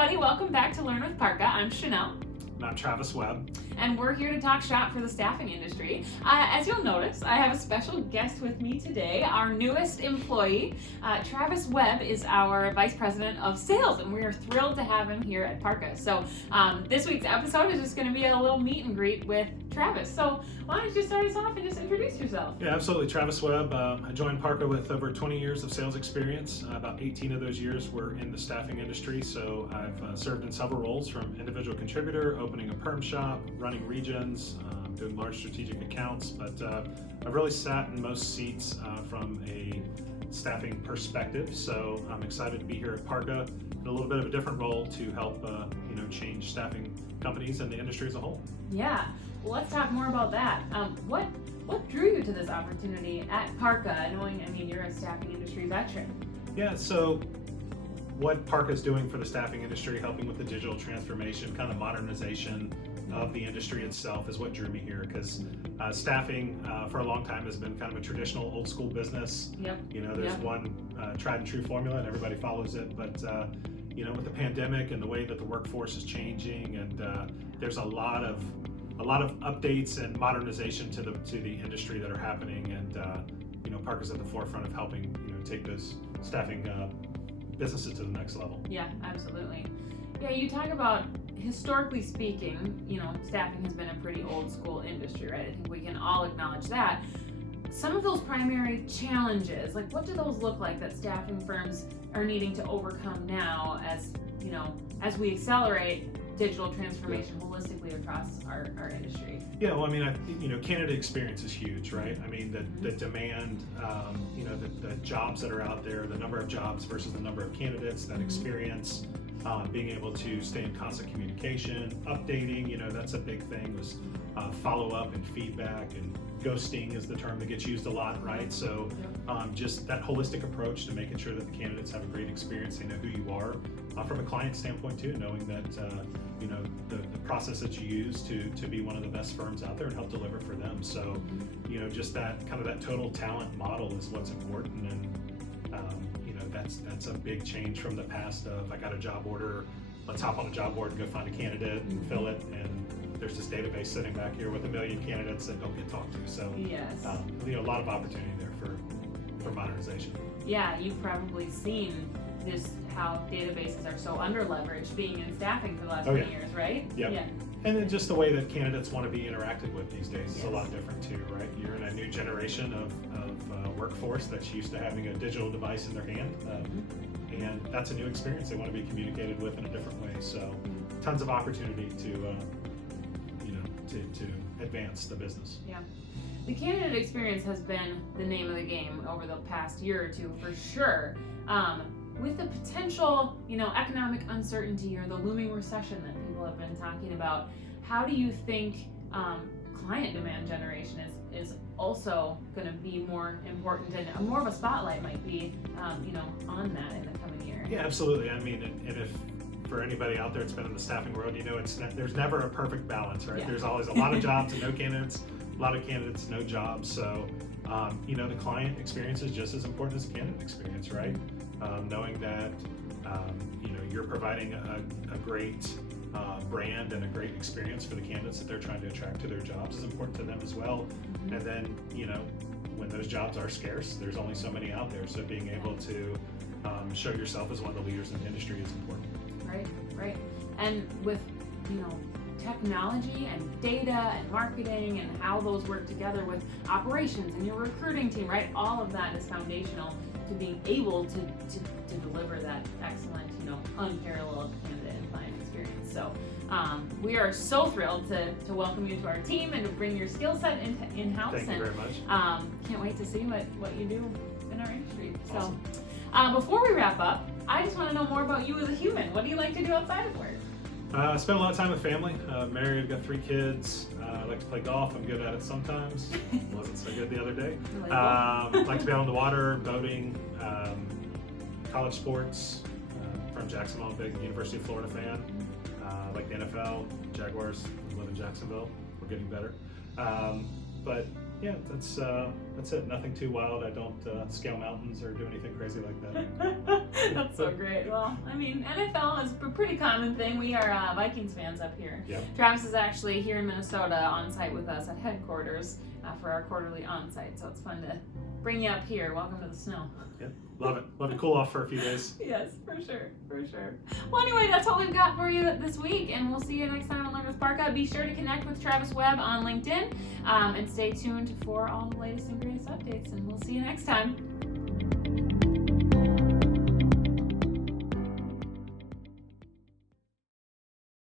everybody, welcome back to Learn with Parqa. I'm Chanel. And I'm Travis Webb. And we're here to talk shop for the staffing industry. As you'll notice, I have a special guest with me today, our newest employee. Travis Webb is our Vice President of Sales, and we are thrilled to have him here at Parqa. So this week's episode is just going to be a little meet and greet with Travis. So why don't you start us off and just introduce yourself? Yeah, absolutely. Travis Webb. I joined Parqa with over 20 years of sales experience. About 18 of those years were in the staffing industry. So I've served in several roles, from individual contributor, opening a perm shop, running regions, doing large strategic accounts. But I've really sat in most seats from a staffing perspective. So I'm excited to be here at Parqa in a little bit of a different role to help change staffing companies and the industry as a whole. Yeah. Well, let's talk more about that. What drew you to this opportunity at Parqa, knowing, you're a staffing industry veteran? Yeah, so what Parqa is doing for the staffing industry, helping with the digital transformation, kind of modernization of the industry itself, is what drew me here. Because staffing for a long time has been kind of a traditional old school business. Yep. There's one tried and true formula and everybody follows it. But with the pandemic and the way that the workforce is changing, and there's a lot of updates and modernization to the industry that are happening, and Parqa's at the forefront of helping take those staffing businesses to the next level. Yeah, absolutely. Yeah, you talk about, historically speaking, staffing has been a pretty old school industry, right? I think we can all acknowledge that. Some of those primary challenges, like what do those look like that staffing firms are needing to overcome now as we accelerate digital transformation holistically across our industry? Yeah, well, candidate experience is huge, right? The demand, the jobs that are out there, the number of jobs versus the number of candidates, that experience, being able to stay in constant communication, updating, that's a big thing. There's follow-up and feedback, and ghosting is the term that gets used a lot, right? So just that holistic approach to making sure that the candidates have a great experience, they know who you are. From a client standpoint too, knowing that the process that you use to be one of the best firms out there and help deliver for them. So just that kind of that total talent model is what's important, and that's a big change from the past of, I got a job order, let's hop on a job board and go find a candidate and fill it, and there's this database sitting back here with 1 million candidates that don't get talked to. So yes. A lot of opportunity there for modernization. Yeah, you've probably seen just how databases are so under-leveraged being in staffing for the last 20 years, right? Yep. Yeah. And then just the way that candidates want to be interacted with these days is a lot different too, right? You're in a new generation of workforce that's used to having a digital device in their hand, and that's a new experience. They want to be communicated with in a different way. So tons of opportunity to advance the business. Yeah. The candidate experience has been the name of the game over the past year or two, for sure. With the potential, economic uncertainty or the looming recession that people have been talking about, how do you think client demand generation is also going to be more important, and more of a spotlight might be, on that in the coming year? Yeah, absolutely. And if for anybody out there that's been in the staffing world, there's never a perfect balance, right? Yeah. There's always a lot of jobs and no candidates, a lot of candidates, no jobs. So, the client experience is just as important as the candidate experience, right? Knowing that you're providing a great brand and a great experience for the candidates that they're trying to attract to their jobs is important to them as well. And then when those jobs are scarce, there's only so many out there, so being able to show yourself as one of the leaders in the industry is important. Right. And with technology and data and marketing and how those work together with operations and your recruiting team, right? All of that is foundational to being able to deliver that excellent, unparalleled candidate and client experience. So we are so thrilled to welcome you to our team and to bring your skill set in-house. Thank you very much. Can't wait to see what you do in our industry. Awesome. So before we wrap up, I just want to know more about you as a human. What do you like to do outside of work? I spend a lot of time with family. Married, got 3 kids. I like to play golf. I'm good at it sometimes. Wasn't so good the other day. Like to be out on the water, boating, college sports. From Jacksonville, I'm a big University of Florida fan. Like the NFL, Jaguars. Live in Jacksonville. We're getting better. But yeah, that's it. Nothing too wild. I don't scale mountains or do anything crazy like that. That's so great. Well, I mean, NFL is a pretty common thing. We are Vikings fans up here. Yep. Travis is actually here in Minnesota on site with us at headquarters for our quarterly on site, so it's fun to bring you up here. Welcome to the snow. Yep. Love it. Love to cool off for a few days. Yes, for sure, for sure. Well, anyway, that's all we've got for you this week, and we'll see you next time on Learn with Parqa. Be sure to connect with Travis Webb on LinkedIn, and stay tuned for all the latest and greatest updates, and we'll see you next time.